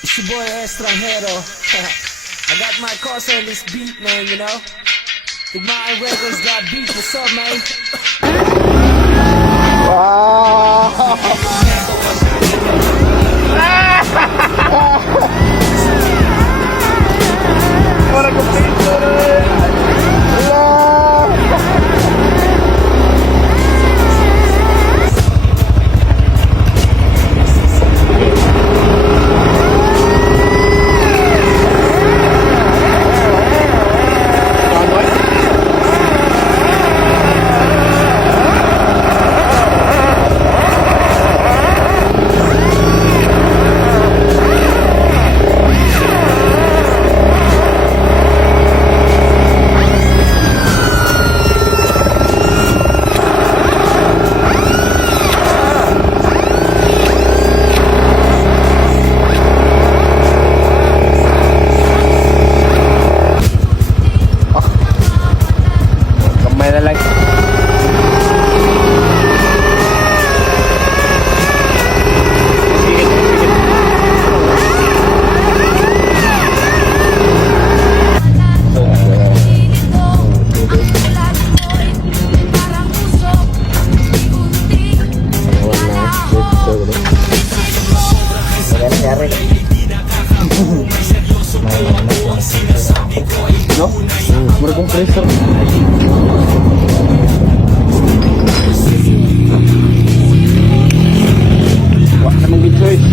It's your boy Estranjero. I got my course on this beat, man, you know. Think my records got beat. What's up, man? Ora que kamay na lang. No? Mura compressor. Wah, namang good choice.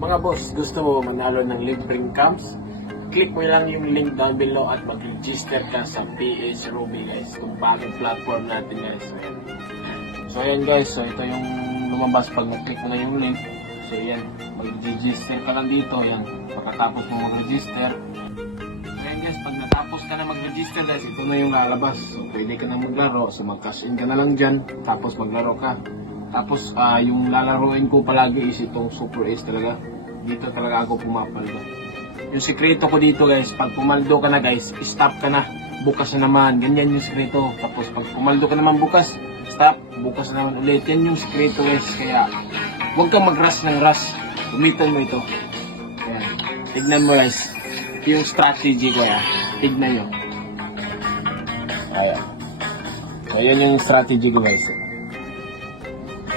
Mga boss, gusto mo manalo ng libreng camps? Click mo lang yung link down below at mag-register ka sa PH Ruby guys, kung bagong platform natin guys. So ayan guys, so ito yung lumabas pag nag-click mo na yung link. So ayan, mag-register ka lang dito, ayan, pagkatapos mo mag-register. So ayan guys, pag natapos ka na mag-register guys, ito na yung lalabas. So pwede ka na maglaro, so mag-cash in ka na lang dyan, tapos maglaro ka. Tapos yung lalaroin ko palagi is itong Super Ace talaga. Dito talaga ako pumapaldo. Yung sikreto ko dito guys, pag pumaldo ka na guys, stop ka na. Bukas na naman, ganyan yung sikreto. Tapos pag pumaldo ka naman bukas, stop, bukas na naman ulit. Yan yung sikreto guys, kaya huwag kang mag-rush ng rush. Gamitin mo ito. Ayan. Tignan mo guys, yung strategy ko ya. Tignan nyo. Ayan. Ayan yung strategy ko guys.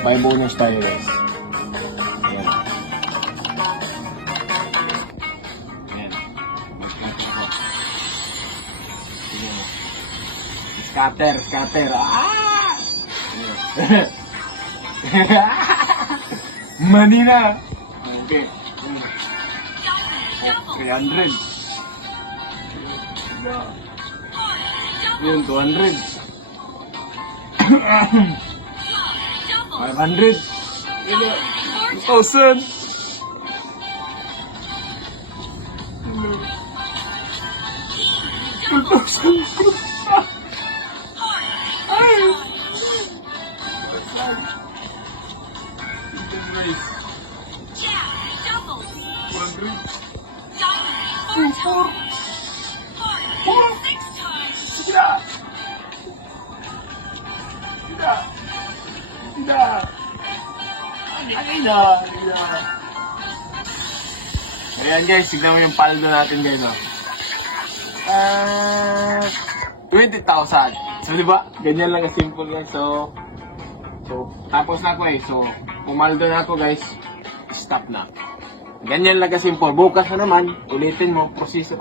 May bonus tayo guys. Ayan. Ayan. Ayan. Scatter. Ah! Money na. Okay. 300. Yun, 200. 500. 1,000. 2,000. Ayan guys, tignan mo yung paldo natin guys. 20,000. So diba, ganyan lang ka-simple yan. So tapos na ako So pumaldo na ako guys. Stop na. Ganyan lang ka-simple. Bukas na naman, ulitin mo, proseso.